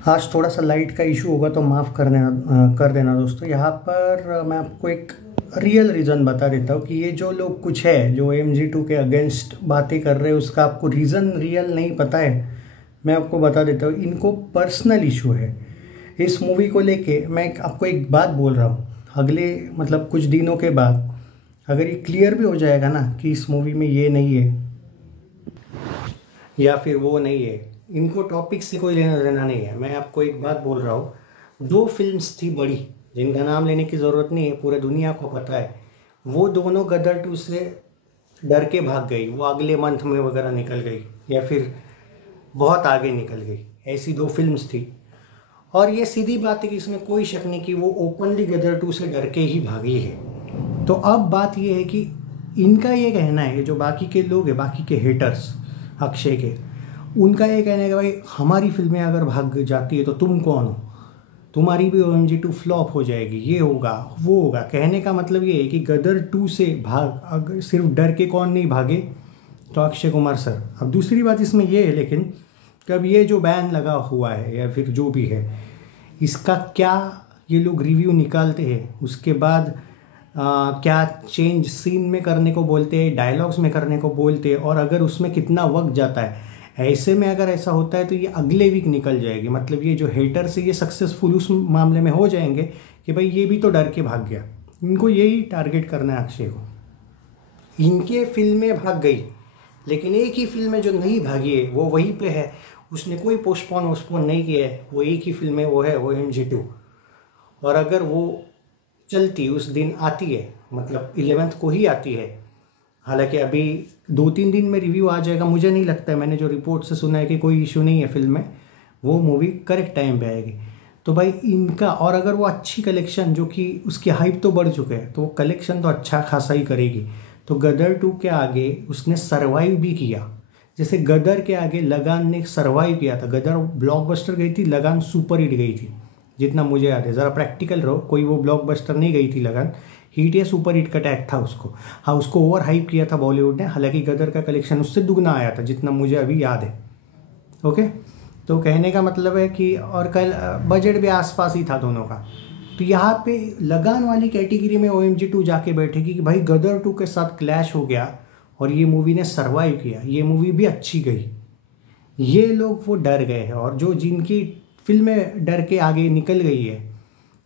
आज थोड़ा सा लाइट का इशू होगा तो माफ़ कर देना दोस्तों। यहाँ पर मैं आपको एक रियल रीज़न बता देता हूँ कि ये जो लोग कुछ है जो AMG2 के अगेंस्ट बातें कर रहे हैं उसका आपको रीज़न रियल नहीं पता है। मैं आपको बता देता हूँ, इनको पर्सनल इशू है इस मूवी को लेके। मैं आपको एक बात बोल रहा हूँ, अगले मतलब कुछ दिनों के बाद अगर ये क्लियर भी हो जाएगा ना कि इस मूवी में ये नहीं है या फिर वो नहीं है, इनको टॉपिक से कोई लेना देना नहीं है। मैं आपको एक बात बोल रहा हूँ, दो फिल्म्स थी बड़ी जिनका नाम लेने की ज़रूरत नहीं है, पूरे दुनिया को पता है। वो दोनों गदर 2 से डर के भाग गई, वो अगले मंथ में वगैरह निकल गई या फिर बहुत आगे निकल गई। ऐसी दो फिल्म्स थी और ये सीधी बात है कि इसमें कोई शक नहीं कि वो ओपनली गदर 2 से डर के ही भागी है। तो अब बात ये है कि इनका ये कहना है, जो बाकी के लोग हैं, बाकी के हेटर्स अक्षय के, उनका ये कहना है कि भाई हमारी फिल्में अगर भाग जाती है तो तुम कौन हो, तुम्हारी भी OMG2 फ्लॉप हो जाएगी, ये होगा वो होगा। कहने का मतलब ये है कि गदर 2 से भाग अगर सिर्फ डर के कौन नहीं भागे तो अक्षय कुमार सर। अब दूसरी बात इसमें ये है लेकिन कि अब ये जो बैन लगा हुआ है या फिर जो भी है, इसका क्या ये लोग रिव्यू निकालते हैं, उसके बाद क्या चेंज सीन में करने को बोलते हैं, डायलॉग्स में करने को बोलते हैं, और अगर उसमें कितना वक्त जाता है। ऐसे में अगर ऐसा होता है तो ये अगले वीक निकल जाएगी। मतलब ये जो हेटर से ये सक्सेसफुल उस मामले में हो जाएंगे कि भाई ये भी तो डर के भाग गया। इनको यही टारगेट करना है अक्षय को। इनके फिल्में भाग गई लेकिन एक ही फिल्म में जो नहीं भागी है वो वहीं पे है, उसने कोई पोस्टपोन वोस्टपोन नहीं किया है, वो एक ही फिल्म है, वो है OMG2। और अगर वो चलती उस दिन आती है, मतलब 11th को ही आती है, हालांकि अभी 2-3 दिन में रिव्यू आ जाएगा, मुझे नहीं लगता है, मैंने जो रिपोर्ट से सुना है कि कोई इशू नहीं है फिल्म में, वो मूवी करेक्ट टाइम पे आएगी। तो भाई इनका, और अगर वो अच्छी कलेक्शन, जो कि उसकी हाइप तो बढ़ चुके हैं, तो वो कलेक्शन तो अच्छा खासा ही करेगी। तो गदर 2 के आगे उसने सर्वाइव भी किया, जैसे गदर के आगे लगान ने सर्वाइव किया था। गदर ब्लॉकबस्टर गई थी, लगान सुपर हिट गई थी, जितना मुझे याद है। ज़रा प्रैक्टिकल रहो, कोई वो ब्लॉकबस्टर नहीं गई थी लगान, हिट या सुपर हिट का टैग था उसको। हाँ, उसको ओवर हाइप किया था बॉलीवुड ने, हालांकि गदर का कलेक्शन उससे दुगना आया था जितना मुझे अभी याद है। ओके, तो कहने का मतलब है कि, और कल बजट भी आसपास ही था दोनों का। तो यहाँ पे लगान वाली कैटेगरी में OMG2 जाके बैठेगी कि भाई गदर 2 के साथ क्लैश हो गया और ये मूवी ने सर्वाइव किया, ये मूवी भी अच्छी गई। ये लोग वो डर गए हैं, और जो जिनकी फिल्में डर के आगे निकल गई है,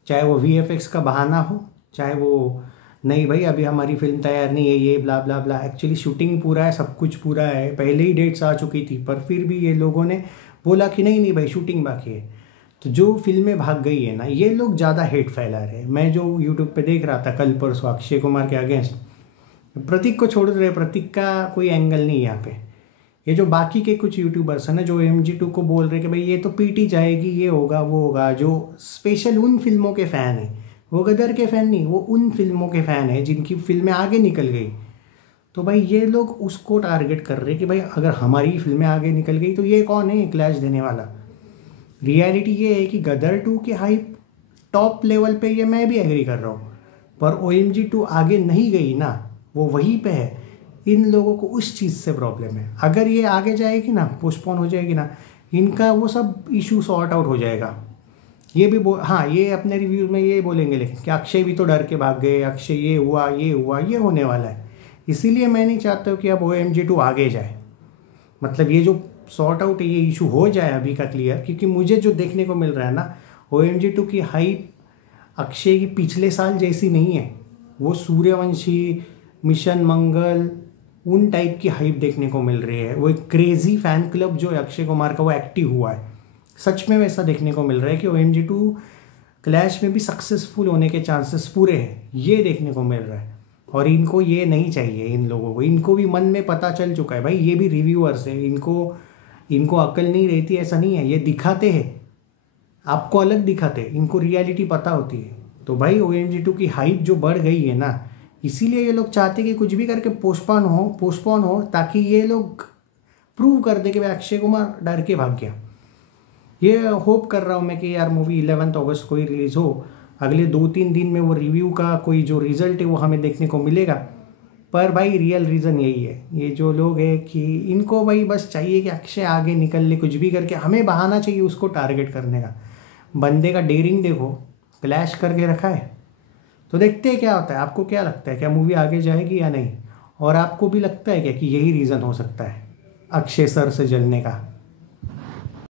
चाहे वो VFX का बहाना हो, चाहे वो नहीं भाई अभी हमारी फिल्म तैयार नहीं है, ये ब्ला ब्ला ब्ला, एक्चुअली शूटिंग पूरा है, सब कुछ पूरा है, पहले ही डेट्स आ चुकी थी, पर फिर भी ये लोगों ने बोला कि नहीं नहीं भाई शूटिंग बाकी है। तो जो फिल्में भाग गई है ना, ये लोग ज़्यादा हेट फैला रहे हैं। मैं जो यूट्यूब पे देख रहा था कल परसों अक्षय कुमार के अगेंस्ट, प्रतीक को छोड़ रहे, प्रतीक का कोई एंगल नहीं है यहाँ पे। ये जो बाकी के कुछ यूट्यूबर्स हैं ना, जो OMG2 को बोल रहे कि भाई ये तो पीटी जाएगी, ये होगा वो होगा, जो स्पेशल उन फिल्मों के फ़ैन हैं, वो गदर के फ़ैन नहीं, वो उन फिल्मों के फ़ैन हैं जिनकी फिल्में आगे निकल गई। तो भाई ये लोग उसको टारगेट कर रहे हैं कि भाई अगर हमारी फिल्में आगे निकल गई तो ये कौन है क्लैश देने वाला। रियलिटी ये है कि गदर 2 की हाइप टॉप लेवल पे, ये मैं भी एग्री कर रहा हूँ, पर OMG2 आगे नहीं गई ना, वो वहीं पे है। इन लोगों को उस चीज़ से प्रॉब्लम है। अगर ये आगे जाएगी ना, पोस्टपोन हो जाएगी ना, इनका वो सब इशू सॉर्ट आउट हो जाएगा। ये भी हाँ, ये अपने रिव्यूज में ये बोलेंगे लेकिन कि अक्षय भी तो डर के भाग गए, अक्षय ये हुआ ये हुआ, ये होने वाला है। इसीलिए मैं नहीं चाहता हूँ कि अब OMG2 आगे जाए, मतलब ये जो सॉर्ट आउट है, ये इशू हो जाए अभी का क्लियर। क्योंकि मुझे जो देखने को मिल रहा है ना, OMG2 की हाइप अक्षय की पिछले साल जैसी नहीं है। वो सूर्यवंशी, मिशन मंगल, उन टाइप की हाइप देखने को मिल रही है। वो एक क्रेजी फैन क्लब जो है अक्षय कुमार का, वो एक्टिव हुआ है। सच में वैसा देखने को मिल रहा है कि OMG2 क्लैश में भी सक्सेसफुल होने के चांसेस पूरे हैं, ये देखने को मिल रहा है। और इनको ये नहीं चाहिए, इन लोगों को, इनको भी मन में पता चल चुका है भाई, ये भी रिव्यूअर्स हैं, इनको अकल नहीं रहती ऐसा नहीं है, ये दिखाते हैं, आपको अलग दिखाते हैं, इनको रियलिटी पता होती है। तो भाई OMG2 की हाइप जो बढ़ गई है ना, इसीलिए ये लोग चाहते कि कुछ भी करके पोस्टपोन हो ताकि ये लोग प्रूव कर दे कि भाई अक्षय कुमार डर के भाग गया। ये होप कर रहा हूँ मैं कि यार मूवी 11 अगस्त को ही रिलीज़ हो, अगले 2-3 दिन में वो रिव्यू का कोई जो रिज़ल्ट है वो हमें देखने को मिलेगा। पर भाई रियल रीज़न यही है, ये जो लोग हैं कि इनको भाई बस चाहिए कि अक्षय आगे निकल ले, कुछ भी करके हमें बहाना चाहिए उसको टारगेट करने का। बंदे का डेयरिंग देखो, क्लैश करके रखा है। तो देखते हैं क्या होता है। आपको क्या लगता है, क्या मूवी आगे जाएगी या नहीं? और आपको भी लगता है क्या कि यही रीज़न हो सकता है अक्षय सर से जलने का?